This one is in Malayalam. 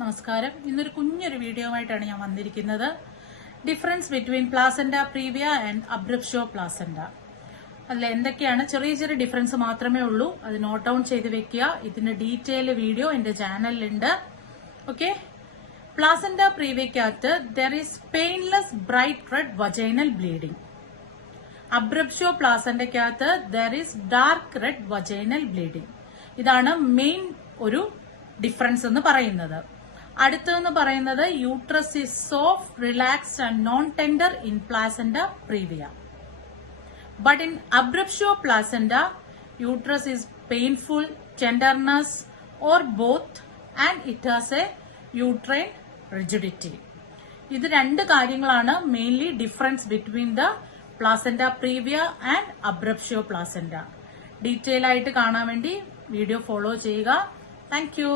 നമസ്കാരം. ഇന്നൊരു കുഞ്ഞൊരു വീഡിയോ ആയിട്ടാണ് ഞാൻ വന്നിരിക്കുന്നത്. Difference between placenta previa and abruptio placenta. അതിൽ എന്തൊക്കെയാണ് ചെറിയ ചെറിയ ഡിഫറൻസ് മാത്രമേ ഉള്ളൂ. അത് നോട്ട് ഡൗൺ ചെയ്ത് വെക്കുക. ഇതിന്റെ ഡീറ്റെയിൽ വീഡിയോ എന്റെ ചാനലിലുണ്ട്. ഓക്കെ. പ്ലാസന്റ പ്രീവിയക്കകത്ത് there is painless bright red vaginal bleeding. Abruptio പ്ലാസന്റയ്ക്കകത്ത് there is dark red vaginal bleeding. ഇതാണ് മെയിൻ ഒരു ഡിഫറൻസ് എന്ന് പറയുന്നത്. അടുത്തെന്ന് പറയുന്നത് uterus is soft, relaxed and non tender in placenta previa. But in abruptio placenta uterus is painful, tenderness or both and it has a uterine rigidity. ഇത് രണ്ട് കാര്യങ്ങളാണ് mainly difference between the placenta previa and abruptio placenta. Detail ആയിട്ട് കാണാൻ വേണ്ടി വീഡിയോ ഫോളോ ചെയ്യുക. Thank you.